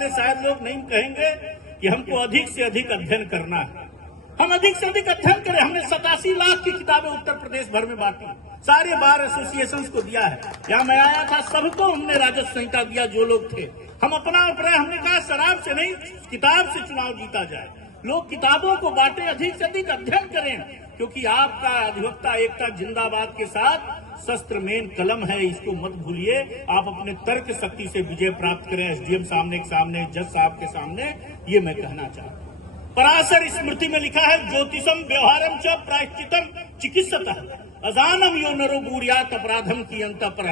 वाले शायद लोग नहीं कहेंगे कि हमको अधिक से अधिक अध्ययन करना है। हम अधिक से अधिक अध्ययन करें। हमने 87 लाख की किताबें उत्तर प्रदेश भर में बांटी, सारे बार एसोसिएशंस को दिया है। यहाँ मैं आया था, सबको हमने राजस्व संहिता दिया जो लोग थे। हम अपना अभिप्राय, हमने कहा शराब से नहीं, किताब से चुनाव जीता जाए। लोग किताबों को बांटे, अधिक से अधिक अध्ययन करें, क्योंकि आपका अधिवक्ता एकता जिंदाबाद के साथ शस्त्र मेन कलम है, इसको मत भूलिए। आप अपने तर्क शक्ति से विजय प्राप्त करें, एसडीएम सामने के सामने, जज साहब के सामने। ये मैं कहना चाहता हूं। पराशर स्मृति में लिखा है, ज्योतिषम व्यवहारम च प्रायश्चितम चिकित्सतः अजानम यो नरो बुर्यात अपराधम की अंतःपर।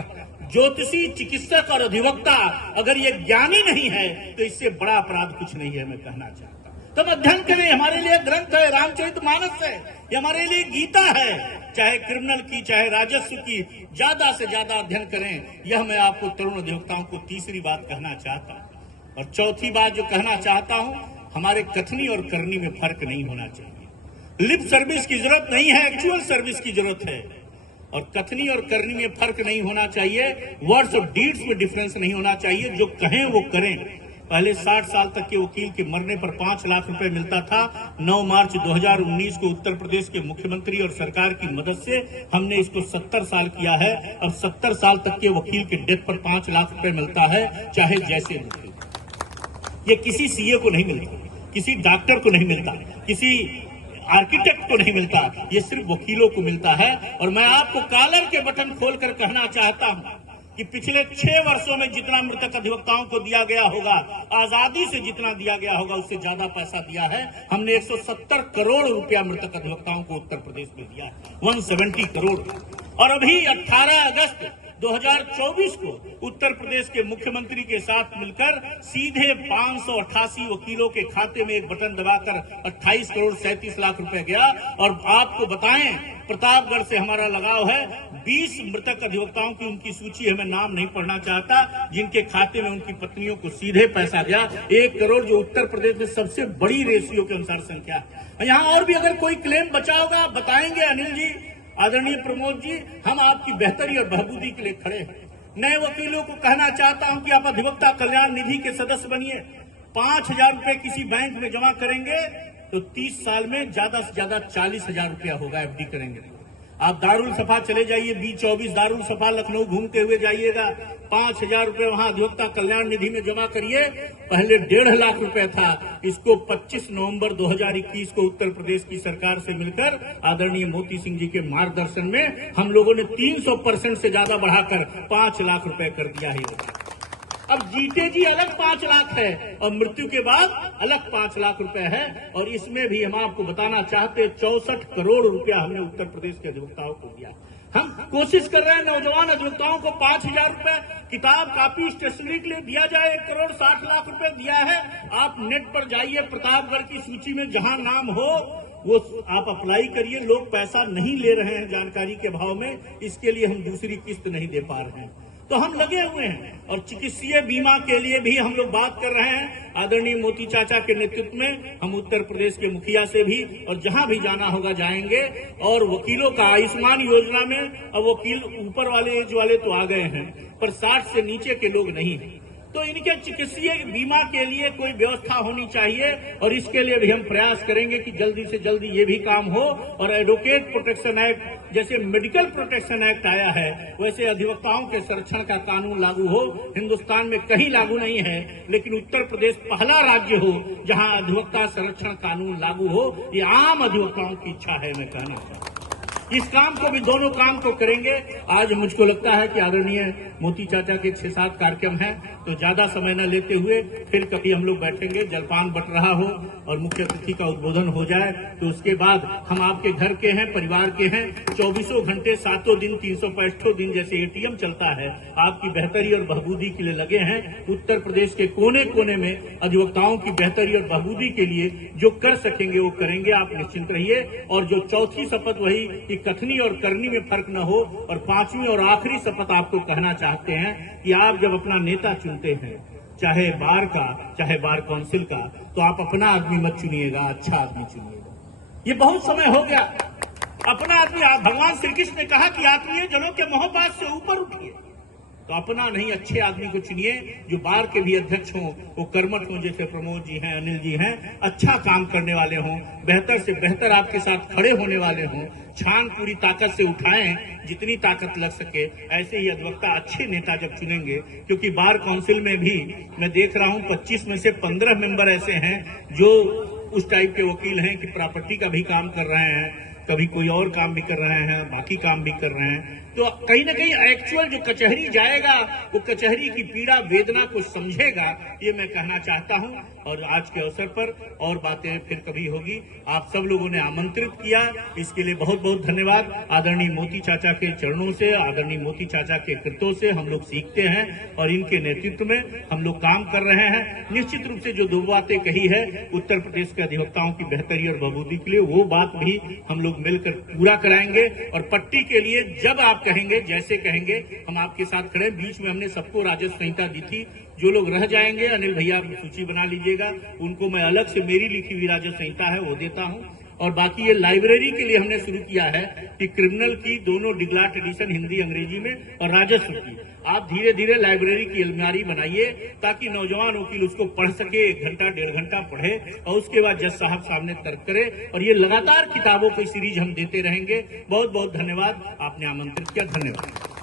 ज्योतिषी, चिकित्सक और अधिवक्ता अगर ये ज्ञानी नहीं है तो इससे बड़ा अपराध कुछ नहीं है, मैं कहना चाहता हूं। तब अध्ययन करें। हमारे लिए ग्रंथ है, रामचरितमानस है, ये हमारे लिए गीता है। चाहे क्रिमिनल की, चाहे राजस्व की, ज्यादा से ज्यादा अध्ययन करें। यह मैं आपको तरुण अधिवक्ताओं को तीसरी बात कहना चाहता हूं। और चौथी बात जो कहना चाहता हूं, हमारे कथनी और करनी में फर्क नहीं होना चाहिए। लिप सर्विस की जरूरत नहीं है, एक्चुअल सर्विस की जरूरत है। और कथनी और करनी में फर्क नहीं होना चाहिए, वर्ड्स और डीड्स में डिफरेंस नहीं होना चाहिए। जो कहें वो करें। पहले 60 साल तक के वकील के मरने पर 5 लाख रुपए मिलता था। 9 मार्च 2019 को उत्तर प्रदेश के मुख्यमंत्री और सरकार की मदद से हमने इसको 70 साल किया है। अब 70 साल तक के वकील के डेथ पर 5 लाख रुपए मिलता है, चाहे जैसे वकील। ये किसी सीए को नहीं मिलता, किसी डॉक्टर को नहीं मिलता, किसी आर्किटेक्ट को नहीं मिलता, ये सिर्फ वकीलों को मिलता है। और मैं आपको कॉलर के बटन खोलकर कहना चाहता हूं कि पिछले 6 वर्षों में जितना मृतक अधिवक्ताओं को दिया गया होगा, आजादी से जितना दिया गया होगा, उससे ज्यादा पैसा दिया है। हमने 170 करोड़ रुपया मृतक अधिवक्ताओं को उत्तर प्रदेश में दिया, 170 करोड़। और अभी 18 अगस्त 2024 को उत्तर प्रदेश के मुख्यमंत्री के साथ मिलकर सीधे 588 वकीलों के खाते में एक बटन दबाकर 28 करोड़ 37 लाख रुपए गया। और आपको बताएं, प्रतापगढ़ से हमारा लगाव है। 20 मृतक अधिवक्ताओं की उनकी सूची है, मैं नाम नहीं पढ़ना चाहता, जिनके खाते में उनकी पत्नियों को सीधे पैसा गया 1 करोड़, जो उत्तर प्रदेश में सबसे बड़ी रेशियो के अनुसार संख्या है। यहाँ और भी अगर कोई क्लेम बचा होगा बताएंगे अनिल जी, आदरणीय प्रमोद जी, हम आपकी बेहतरी और बहबूदी के लिए खड़े हैं। नए वकीलों को कहना चाहता हूं कि आप अधिवक्ता कल्याण निधि के सदस्य बनिए। 5,000 रुपए किसी बैंक में जमा करेंगे तो 30 साल में ज्यादा से ज्यादा 40,000 रुपया होगा, एफडी करेंगे। आप दारुल सफा चले जाइए, B24 दारुल सफा लखनऊ घूमते हुए जाइएगा, 5,000 रुपए वहां अधिवक्ता कल्याण निधि में जमा करिए। पहले 1.5 लाख रुपए था, इसको 25 नवंबर 2021 को उत्तर प्रदेश की सरकार से मिलकर आदरणीय मोती सिंह जी के मार्गदर्शन में हम लोगों ने 300% से ज्यादा बढ़ाकर 5 लाख रुपए कर दिया है। अब जीते जी अलग 5 लाख है और मृत्यु के बाद अलग 5 लाख रुपए है। और इसमें भी हम आपको बताना चाहते 64 करोड़ रुपया हमने उत्तर प्रदेश के अधिवक्ताओं को दिया। हम कोशिश कर रहे हैं नौजवान अधिवक्ताओं को 5,000 रुपए किताब कापी स्टेशनरी के लिए दिया जाए। 1 करोड़ 60 लाख रुपए दिया है। आप नेट पर जाइए, प्रतापगढ़ की सूची में जहां नाम हो वो आप अप्लाई करिए। लोग पैसा नहीं ले रहे हैं जानकारी के भाव में, इसके लिए हम दूसरी किस्त नहीं दे पा रहे हैं, तो हम लगे हुए हैं। और चिकित्सीय बीमा के लिए भी हम लोग बात कर रहे हैं। आदरणीय मोती चाचा के नेतृत्व में हम उत्तर प्रदेश के मुखिया से भी, और जहां भी जाना होगा जाएंगे। और वकीलों का आयुष्मान योजना में अब वकील ऊपर वाले एज वाले तो आ गए हैं, पर 60 से नीचे के लोग नहीं हैं। तो इनके चिकित्सीय बीमा के लिए कोई व्यवस्था होनी चाहिए। और इसके लिए भी हम प्रयास करेंगे कि जल्दी से जल्दी ये भी काम हो। और एडवोकेट प्रोटेक्शन एक्ट, जैसे मेडिकल प्रोटेक्शन एक्ट आया है, वैसे अधिवक्ताओं के संरक्षण का कानून लागू हो। हिंदुस्तान में कहीं लागू नहीं है, लेकिन उत्तर प्रदेश पहला राज्य हो जहां अधिवक्ता संरक्षण कानून लागू हो। ये आम अधिवक्ताओं की इच्छा है, मैं कहना चाहता हूं। इस काम को भी, दोनों काम को करेंगे। आज मुझको लगता है कि आदरणीय मोती चाचा के 6-7 कार्यक्रम हैं, तो ज्यादा समय न लेते हुए फिर कभी हम लोग बैठेंगे, जलपान बट रहा हो और मुख्य अतिथि का उद्बोधन हो जाए, तो उसके बाद हम आपके घर के हैं, परिवार के हैं। 24 घंटे 7 दिन 365 दिन जैसे एटीएम चलता है, आपकी बेहतरी और बहबूदी के लिए लगे हैं। उत्तर प्रदेश के कोने कोने में अधिवक्ताओं की बेहतरी और बहबूदी के लिए जो कर सकेंगे वो करेंगे, आप निश्चिंत रहिए। और जो चौथी शपथ वही कि कथनी और करनी में फर्क न हो। और 5वीं और आखिरी शपथ आपको कहना चाहते हैं कि आप जब अपना नेता चुनते हैं, चाहे बार का चाहे बार काउंसिल का, तो आप अपना आदमी मत चुनिएगा, अच्छा आदमी चुनिएगा। ये बहुत समय हो गया अपना आदमी। भगवान श्री कृष्ण ने कहा कि आत्मीय जनों के मोहपात से ऊपर उठिए। तो अपना नहीं, अच्छे आदमी को चुनिए जो बार के भी अध्यक्ष हों, वो कर्मठ हों, जैसे प्रमोद जी हैं, अनिल जी हैं, अच्छा काम करने वाले हों, बेहतर से बेहतर आपके साथ खड़े होने वाले हों, छान पूरी ताकत से उठाएं, जितनी ताकत लग सके। ऐसे ही अधिवक्ता अच्छे नेता जब चुनेंगे, क्योंकि बार काउंसिल में भी मैं देख रहा हूं 25 में से 15 मेंबर ऐसे हैं जो उस टाइप के वकील हैं कि प्रॉपर्टी का भी काम कर रहे हैं, कभी कोई और काम भी कर रहे हैं, बाकी काम भी कर रहे हैं। तो कहीं ना कहीं एक्चुअल जो कचहरी जाएगा वो कचहरी की पीड़ा वेदना को समझेगा, ये मैं कहना चाहता हूं। और आज के अवसर पर और बातें फिर कभी होगी। आप सब लोगों ने आमंत्रित किया, इसके लिए बहुत बहुत धन्यवाद। आदरणीय मोती चाचा के चरणों से, आदरणीय मोती चाचा के कृतों से हम लोग सीखते हैं और इनके नेतृत्व में हम लोग काम कर रहे हैं। निश्चित रूप से जो दो बातें कही है उत्तर प्रदेश के अधिवक्ताओं की बेहतरी और बहादुरी के लिए, वो बात भी हम लोग मिलकर पूरा कराएंगे। और पट्टी के लिए जब आप कहेंगे, जैसे कहेंगे, हम आपके साथ खड़े। बीच में हमने सबको राजस्व संहिता दी थी, जो लोग रह जाएंगे अनिल भैया सूची बना लीजिएगा, उनको मैं अलग से मेरी लिखी हुई राजस्व संहिता है वो देता हूं। और बाकी ये लाइब्रेरी के लिए हमने शुरू किया है कि क्रिमिनल की दोनों डिगलाट एडिशन हिंदी अंग्रेजी में और राजस्व की आप धीरे धीरे लाइब्रेरी की अलमारी बनाइए, ताकि नौजवान वकील उसको पढ़ सके, 1 घंटा 1.5 घंटा पढ़े और उसके बाद जज साहब सामने तर्क करे। और ये लगातार किताबों की सीरीज हम देते रहेंगे। बहुत बहुत धन्यवाद, आपने आमंत्रित किया। धन्यवाद।